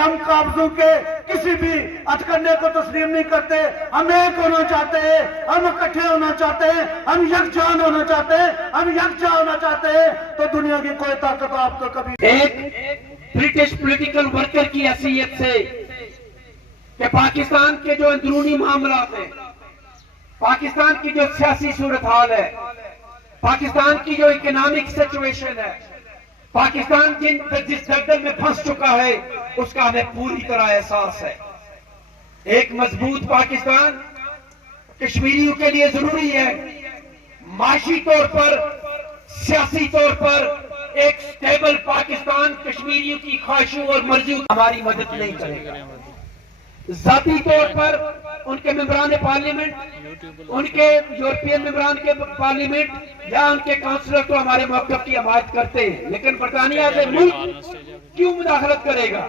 ہم قابضوں کے کسی بھی ہتھکنڈے کو تسلیم نہیں کرتے. ہم ایک ہونا چاہتے ہیں, ہم اکٹھے ہونا چاہتے ہیں, ہم یکجان ہونا چاہتے ہیں, ہم یکجا ہونا چاہتے ہیں. تو دنیا کی کوئی طاقت آپ کو کبھی ایک برٹش پولیٹیکل ورکر کی حیثیت سے کہ پاکستان کے جو اندرونی معاملات ہیں, پاکستان کی جو سیاسی صورتحال ہے, پاکستان کی جو اکنامک سچویشن ہے, پاکستان جس دلدل میں پھنس چکا ہے, اس کا ہمیں پوری طرح احساس ہے. ایک مضبوط پاکستان کشمیریوں کے لیے ضروری ہے. معاشی طور پر, سیاسی طور پر ایک سٹیبل پاکستان کشمیریوں کی خواہشوں اور مرضیوں ہماری مدد نہیں کرے گا. ذاتی طور پر ان کے ممبران پارلیمنٹ, ان کے یورپین ممبران کے پارلیمنٹ یا ان کے کونسلر تو ہمارے موقف کی حمایت کرتے ہیں, لیکن برطانیہ سے ملک کیوں مداخلت کرے گا؟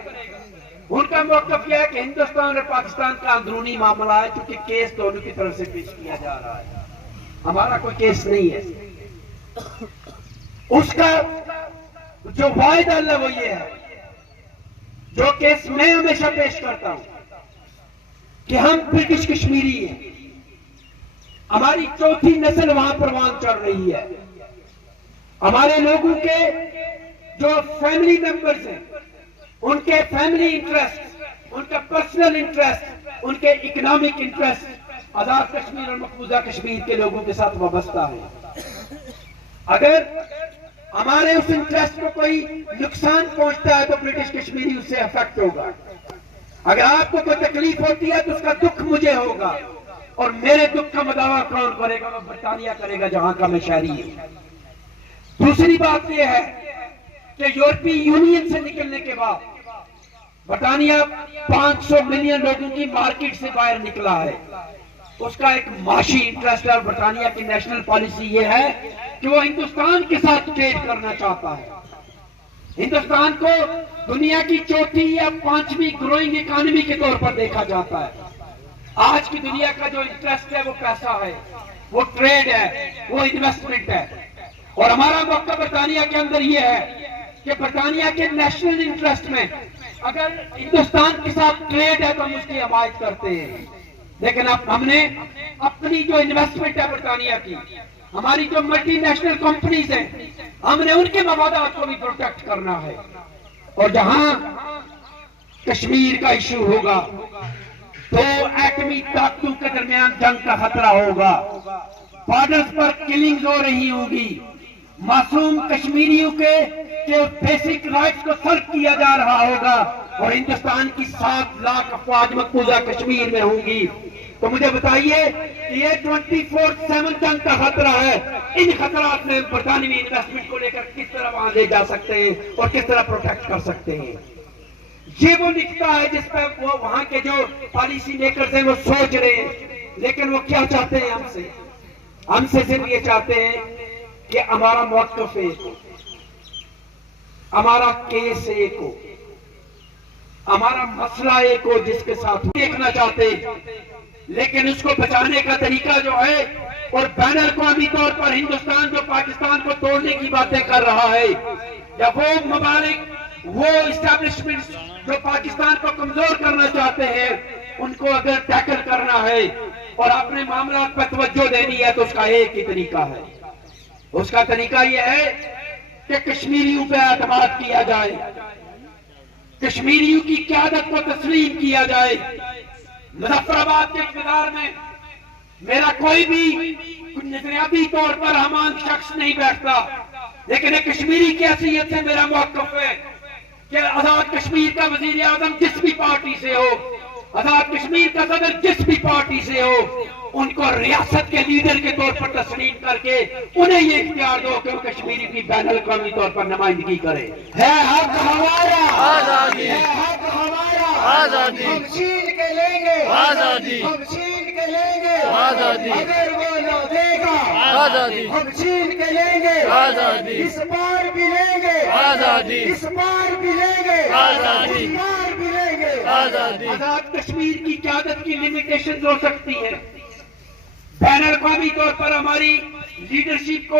ان کا موقف یہ ہے کہ ہندوستان اور پاکستان کا اندرونی معاملہ ہے, کیونکہ کیس دونوں کی طرف سے پیش کیا جا رہا ہے. ہمارا کوئی کیس نہیں ہے. اس کا جو واحد حل ہے وہ یہ ہے, جو کیس میں ہمیشہ پیش کرتا ہوں, کہ ہم برٹش کشمیری ہیں. ہماری چوتھی نسل وہاں پروان چڑھ رہی ہے. ہمارے لوگوں کے جو فیملی ممبرز ہیں, ان کے فیملی انٹرسٹ, ان کا پرسنل انٹرسٹ, ان کے اکنامک انٹرسٹ آزاد کشمیر اور مقبوضہ کشمیر کے لوگوں کے ساتھ وابستہ ہے. اگر ہمارے اس انٹرسٹ کو کوئی نقصان پہنچتا ہے تو برٹش کشمیری اس سے افیکٹ ہوگا. اگر آپ کو کوئی تکلیف ہوتی ہے تو اس کا دکھ مجھے ہوگا, اور میرے دکھ کا مداوع کون کرے گا؟ وہ برطانیہ کرے گا, جہاں کا میں شہری ہوں. دوسری بات یہ ہے کہ یورپی یونین سے نکلنے کے بعد برطانیہ 500 ملین لوگوں کی مارکیٹ سے باہر نکلا ہے. اس کا ایک معاشی انٹرسٹ ہے, اور برطانیہ کی نیشنل پالیسی یہ ہے کہ وہ ہندوستان کے ساتھ ٹریڈ کرنا چاہتا ہے. ہندوستان کو دنیا کی چوتھی یا پانچویں گروئنگ اکانومی کے طور پر دیکھا جاتا ہے. آج کی دنیا کا جو انٹرسٹ ہے وہ پیسہ ہے, وہ ٹریڈ ہے, وہ انویسٹمنٹ ہے. اور ہمارا موقع برطانیہ کے اندر یہ ہے کہ برطانیہ کے نیشنل انٹرسٹ میں اگر ہندوستان کے ساتھ ٹریڈ ہے تو ہم اس کی حمایت کرتے ہیں, لیکن اب ہم نے اپنی جو انویسٹمنٹ ہے برطانیہ کی, ہماری جو ملٹی نیشنل کمپنیز ہیں, ہم نے ان کے مفادات کو بھی پروٹیکٹ کرنا ہے. اور جہاں کشمیر کا ایشو ہوگا تو ایٹمی طاقتوں کے درمیان جنگ کا خطرہ ہوگا, بارڈرز پر کلنگز ہو رہی ہوگی, معصوم کشمیریوں کے بیسک رائٹس کو سلب کیا جا رہا ہوگا, اور ہندوستان کی 7 لاکھ افواج مقبوضہ کشمیر میں ہوں گی. تو مجھے بتائیے کہ یہ 24/7 جنگ کا خطرہ ہے. ان خطرات میں برطانوی انویسٹمنٹ کو لے کر کس طرح وہاں لے جا سکتے ہیں اور کس طرح پروٹیکٹ کر سکتے ہیں؟ یہ وہ نکتا ہے جس پہ وہ وہاں کے جو پالیسی میکرز ہیں وہ سوچ رہے ہیں. لیکن وہ کیا چاہتے ہیں ہم سے؟ ہم سے صرف یہ چاہتے ہیں کہ ہمارا موقف ایک ہو, ہمارا کیس ایک ہو, ہمارا مسئلہ ایک ہو, جس کے ساتھ دیکھنا چاہتے ہیں. لیکن اس کو بچانے کا طریقہ جو ہے, اور بین الاقوامی طور پر ہندوستان جو پاکستان کو توڑنے کی باتیں کر رہا ہے, یا وہ ممالک, وہ اسٹیبلشمنٹ جو پاکستان کو کمزور کرنا چاہتے ہیں, ان کو اگر ٹیکل کرنا ہے اور اپنے معاملات پر توجہ دینی ہے تو اس کا ایک ہی طریقہ ہے. اس کا طریقہ یہ ہے کہ کشمیریوں پہ اعتماد کیا جائے, کشمیریوں کی قیادت کو تسلیم کیا جائے. مظفر آباد کے اقتدار میں میرا کوئی بھی نظریاتی طور پر ہمان شخص نہیں بیٹھتا, لیکن ایک کشمیری کی حیثیت سے میرا موقف ہے کہ آزاد کشمیر کا وزیر اعظم جس بھی پارٹی سے ہو, آزاد کشمیر کا صدر جس بھی پارٹی سے ہو, ان کو ریاست کے لیڈر کے طور پر تسلیم کر کے انہیں یہ اختیار دو کہ وہ کشمیری کی بین الاقوامی طور پر نمائندگی کرے. ہے حق ہمارا, آزادی, ہے حق ہمارا, آزادی, ہم چھین کے لیں گے, آزادی, ہم چھین کے لیں گے, آزادی, اگر وہ نہ دے گا آزادی, ہم چھین کے لیں گے, آزادی, اس بار بھی لیں گے, آزادی, اس بار بھی لیں گے, آزادی, اس بار بھی لیں گے. آزادی. آزاد کشمیر کی قیادت کی لمیٹیشن ہو سکتی ہے, بین الاقوامی طور پر ہماری لیڈرشپ کو